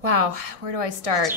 Wow, where do I start?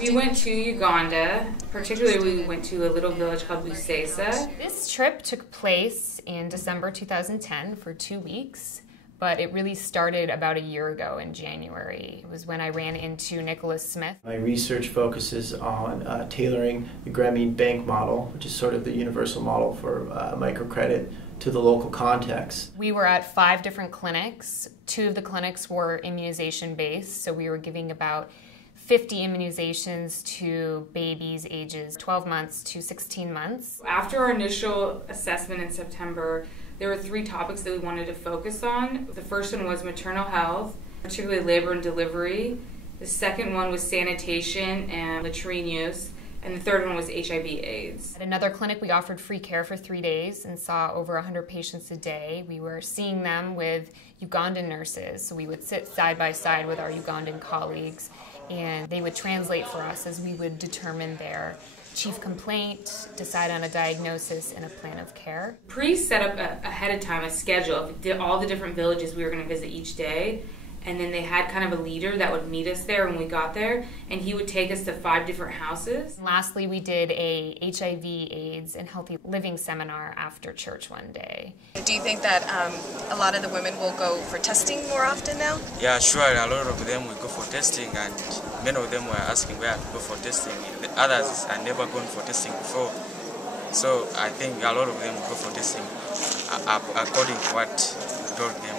We went to Uganda, particularly we went to a little village called UCLA. This trip took place in December 2010 for 2 weeks, but it really started about a year ago in January. It was when I ran into Nicholas Smith. My research focuses on tailoring the Grameen Bank model, which is sort of the universal model for microcredit, to the local context. We were at 5 different clinics. 2 of the clinics were immunization-based, so we were giving about 50 immunizations to babies ages 12 months to 16 months. After our initial assessment in September, there were 3 topics that we wanted to focus on. The first one was maternal health, particularly labor and delivery. The second one was sanitation and latrine use. And the third one was HIV/AIDS. At another clinic, we offered free care for 3 days and saw over 100 patients a day. We were seeing them with Ugandan nurses, so we would sit side by side with our Ugandan colleagues, and they would translate for us as we would determine their chief complaint, decide on a diagnosis and a plan of care. Priests set up ahead of time a schedule of all the different villages we were going to visit each day. And then they had kind of a leader that would meet us there when we got there, and he would take us to 5 different houses. And lastly, we did a HIV/AIDS and healthy living seminar after church one day. Do you think that a lot of the women will go for testing more often now? Yeah, sure. A lot of them will go for testing, and many of them were asking where to go for testing. The others had never gone for testing before. So I think a lot of them will go for testing according to what we told them.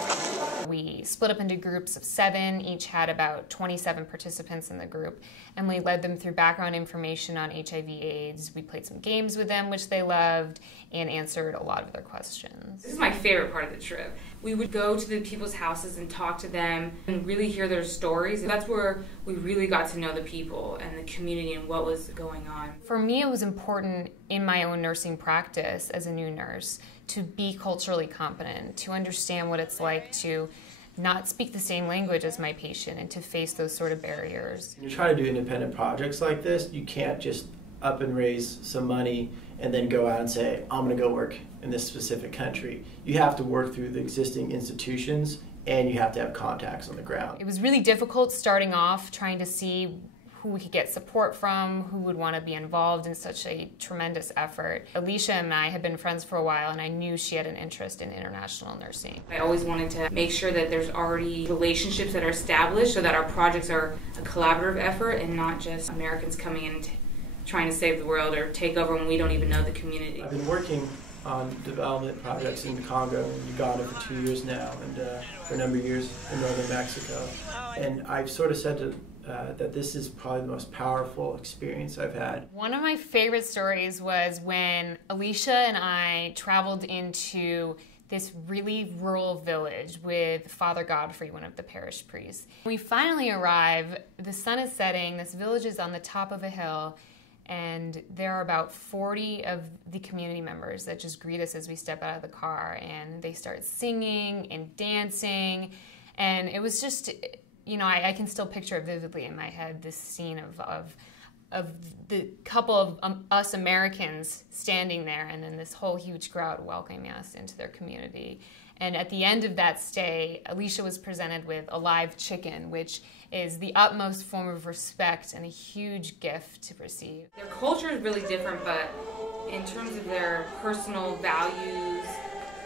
We split up into groups of 7, each had about 27 participants in the group, and we led them through background information on HIV/AIDS. We played some games with them, which they loved, and answered a lot of their questions. This is my favorite part of the trip. We would go to the people's houses and talk to them and really hear their stories. That's where we really got to know the people and the community and what was going on. For me, it was important in my own nursing practice as a new nurse to be culturally competent, to understand what it's like to not speak the same language as my patient and to face those sort of barriers. When you try to do independent projects like this, you can't just up and raise some money and then go out and say, I'm going to go work in this specific country. You have to work through the existing institutions, and you have to have contacts on the ground. It was really difficult starting off trying to see who we could get support from, who would want to be involved in such a tremendous effort. Alicia and I had been friends for a while, and I knew she had an interest in international nursing. I always wanted to make sure that there's already relationships that are established so that our projects are a collaborative effort and not just Americans coming in and trying to save the world or take over when we don't even know the community. I've been working on development projects in Congo and Uganda for 2 years now, and for a number of years in northern Mexico. And I've sort of said to that this is probably the most powerful experience I've had. One of my favorite stories was when Alicia and I traveled into this really rural village with Father Godfrey, one of the parish priests. We finally arrive, the sun is setting, this village is on the top of a hill, and there are about 40 of the community members that just greet us as we step out of the car, and they start singing and dancing, and it was just, you know, I can still picture it vividly in my head, this scene of the couple of us Americans standing there and then this whole huge crowd welcoming us into their community. And at the end of that stay, Alicia was presented with a live chicken, which is the utmost form of respect and a huge gift to receive. Their culture is really different, but in terms of their personal values,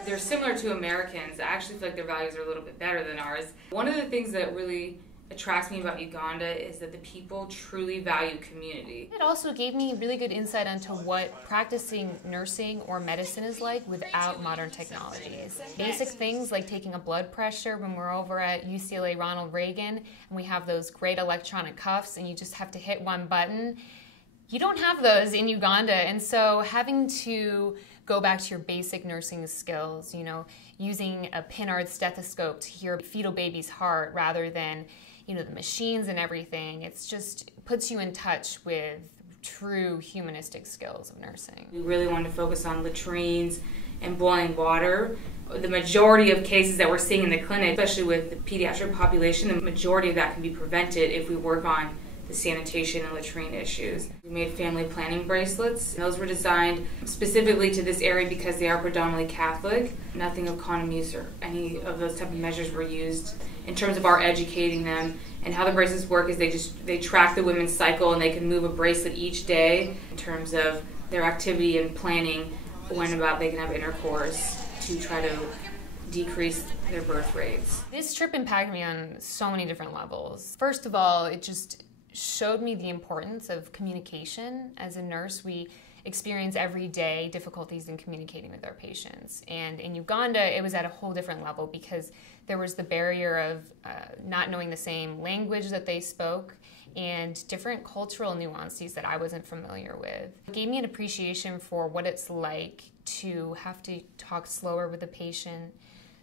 they're similar to Americans. I actually feel like their values are a little bit better than ours. One of the things that really attracts me about Uganda is that the people truly value community. It also gave me really good insight into what practicing nursing or medicine is like without modern technologies. Basic things like taking a blood pressure when we're over at UCLA Ronald Reagan and we have those great electronic cuffs and you just have to hit one button. You don't have those in Uganda, and so having to go back to your basic nursing skills, you know, using a Pinard stethoscope to hear a fetal baby's heart rather than, you know, the machines and everything. It's just puts you in touch with true humanistic skills of nursing. We really wanted to focus on latrines and boiling water. The majority of cases that we're seeing in the clinic, especially with the pediatric population, the majority of that can be prevented if we work on the sanitation and latrine issues. We made family planning bracelets. Those were designed specifically to this area because they are predominantly Catholic. Nothing of condom use or any of those type of measures were used in terms of our educating them. And how the bracelets work is they track the women's cycle, and they can move a bracelet each day in terms of their activity and planning when about they can have intercourse to try to decrease their birth rates. This trip impacted me on so many different levels. First of all, it just showed me the importance of communication. As a nurse, we experience every day difficulties in communicating with our patients. And in Uganda, it was at a whole different level because there was the barrier of not knowing the same language that they spoke and different cultural nuances that I wasn't familiar with. It gave me an appreciation for what it's like to have to talk slower with a patient,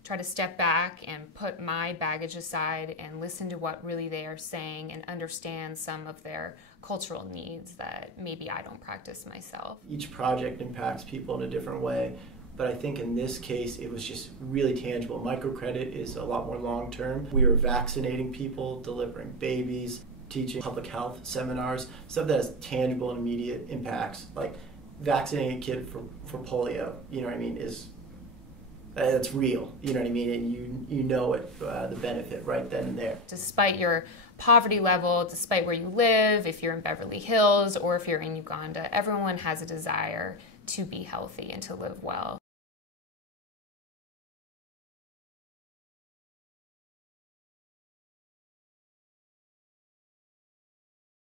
try to step back and put my baggage aside and listen to what really they are saying and understand some of their cultural needs that maybe I don't practice myself. Each project impacts people in a different way, but I think in this case it was just really tangible. Microcredit is a lot more long-term. We were vaccinating people, delivering babies, teaching public health seminars, stuff that has tangible and immediate impacts, like vaccinating a kid for polio, you know what I mean, it's real, you know what I mean, and you know it, the benefit right then and there. Despite your poverty level, despite where you live, if you're in Beverly Hills or if you're in Uganda, everyone has a desire to be healthy and to live well.